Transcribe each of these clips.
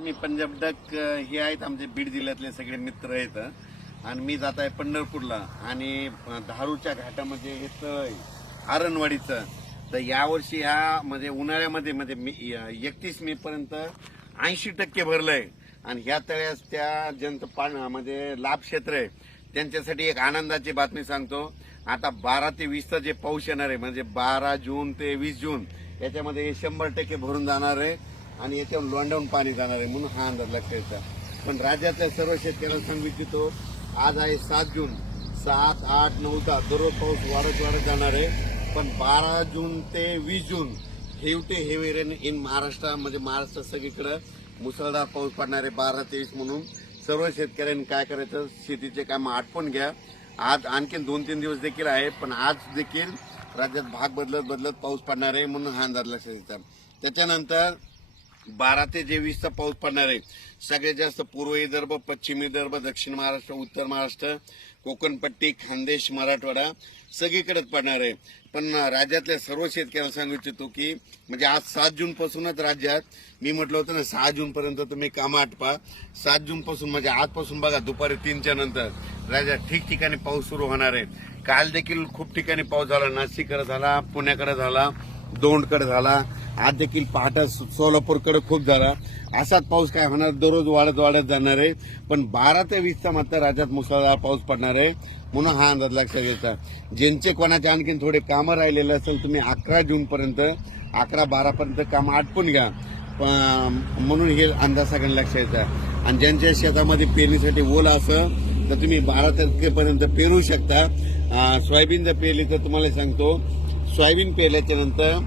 मी Punjab duck हे आहेत आमचे बीड जिल्ह्यातले सगळे मित्र आहेत आणि मी जात आहे पंढरपूरला आणि धारूच्या घाटामध्ये हे तळ आहे आरणवाडीचं. तर यावर्षी ह्या म्हणजे उन्हाळ्यामध्ये म्हणजे 31 मे पर्यंत 80% भरलंय आणि ह्या तळ्यास त्या जनता म्हणजे लाभ क्षेत्र आहे त्यांच्यासाठी एक आनंदाची बातमी सांगतो. आता 12 ते 20चा जे पाऊस येणार आहे म्हणजे 12 जून ते 20 जून याच्यामध्ये 100% भरून जाणार आहे आणि याच्यावर लोंढावून पाणी जाणार आहे म्हणून हा अंदाज लक्षात येतो. पण राज्यातल्या सर्व शेतकऱ्यांना सांगू इच्छितो, आज आहे 7 जून, 7, 8, 9 दररोज पाऊस वाढत जाणार आहे. पण 12 जून ते 20 जून हेवी रेन इन महाराष्ट्र म्हणजे महाराष्ट्र सगळीकडे मुसळधार पाऊस पडणार आहे 12 ते 20 म्हणून सर्व शेतकऱ्यांनी काय करायचं, शेतीचे काम आटपून घ्या. आज आणखीन 2-3 दिवस देखील आहे पण आज देखील राज्यात भाग बदलत पाऊस पडणार आहे म्हणून हा अंदाज लक्षात येतात. त्याच्यानंतर 12 ते 20चा पाऊस पडणार आहे. सगळ्यात जास्त पूर्व विदर्भ, पश्चिम विदर्भ, दक्षिण महाराष्ट्र, उत्तर महाराष्ट्र, कोकणपट्टी, खानदेश, मराठवाडा सगळीकडेच पडणार आहे. पण राज्यातल्या सर्व शेतकऱ्यांना सांगू इच्छितो की म्हणजे आज 7 जून पासूनच राज्यात मी म्हटलं होतं ना 6 जून पर्यंत तुम्ही कामं आटपा. 7 जून पासून म्हणजे आजपासून बघा दुपारी 3च्या नंतर राज्यात ठिकठिकाणी पाऊस सुरू होणार आहे. काल देखील खूप ठिकाणी पाऊस झाला, नाशिककडे झाला, पुण्याकडे झाला, दौंडकडे झाला, आज देखील पहाटे सोलापूरकडे खूप झाला. असाच पाऊस काय होणार, दररोज वाढत जाणार आहे. पण 12 ते 20चा मात्र राज्यात मुसळधार पाऊस पडणार आहे म्हणून हा अंदाज लक्षात घ्यायचा. ज्यांचे कोणाचे आणखीन थोडे कामं राहिलेले असेल तुम्ही 11 जून पर्यंत 11-12 पर्यंत कामं आटपून घ्या म्हणून हे अंदाज सगळ्यांना लक्षात येतात. आणि ज्यांच्या शेतामध्ये पेरणीसाठी ओल असं तर तुम्ही 12 तारखेपर्यंत पेरू शकता. सोयाबीन जर पेरली तर तुम्हाला सांगतो, सोयाबीन पेरल्याच्या नंतर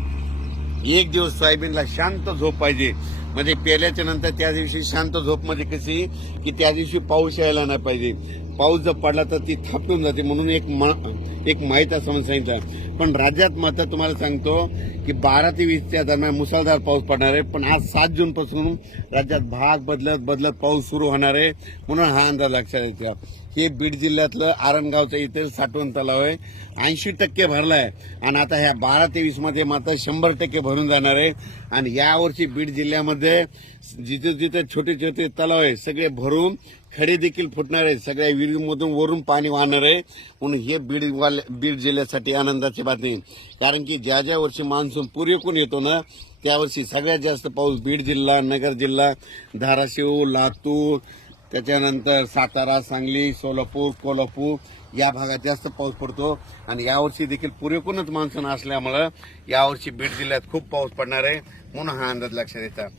1 दिवस सोयाबीनला शांत झोप पाहिजे. म्हणजे पेरल्याच्या नंतर त्या दिवशी शांत झोप म्हणजे कशी की त्या दिवशी पाऊस यायला नाही पाहिजे. पाऊस जर पडला तर ती थापून जाते म्हणून एक माहिती असं सांगितलं. पण राज्यात मात्र तुम्हाला सांगतो की 12 ते 20च्या दरम्यान मुसळधार पाऊस पडणार आहे. पण आज 7 जून पासून राज्यात भाग बदलत पाऊस सुरू होणार आहे म्हणून हा अंदाज लक्षात येतो. हे बीड जिल्ह्यातलं आरणगावचं इथे साठवण तलाव आहे, 80% भरलाय आणि आता ह्या 12 ते 20 मध्ये मात्र 100% भरून जाणार आहे. आणि यावर्षी बीड जिल्ह्यामध्ये जिथे छोटे तलाव आहे सगळे भरून खडे देखील फुटणार आहे, सगळ्या विहिरीमधून वरून पाणी वाहणार आहे म्हणून हे बीड जिल्ह्यासाठी आनंदाची बातमी. कारण की ज्या वर्षी मान्सून पुरेपूर येतो ना त्या वर्षी सगळ्यात जास्त पाऊस बीड जिल्हा, नगर जिल्हा, धाराशिव, लातूर, त्याच्यानंतर सातारा, सांगली, सोलापूर, कोल्हापूर या भागात जास्त पाऊस पडतो. आणि यावर्षी देखील पुरेपूरच मान्सून असल्यामुळं यावर्षी बीड जिल्ह्यात खूप पाऊस पडणार आहे म्हणून हा अंदाज लक्षात येतात.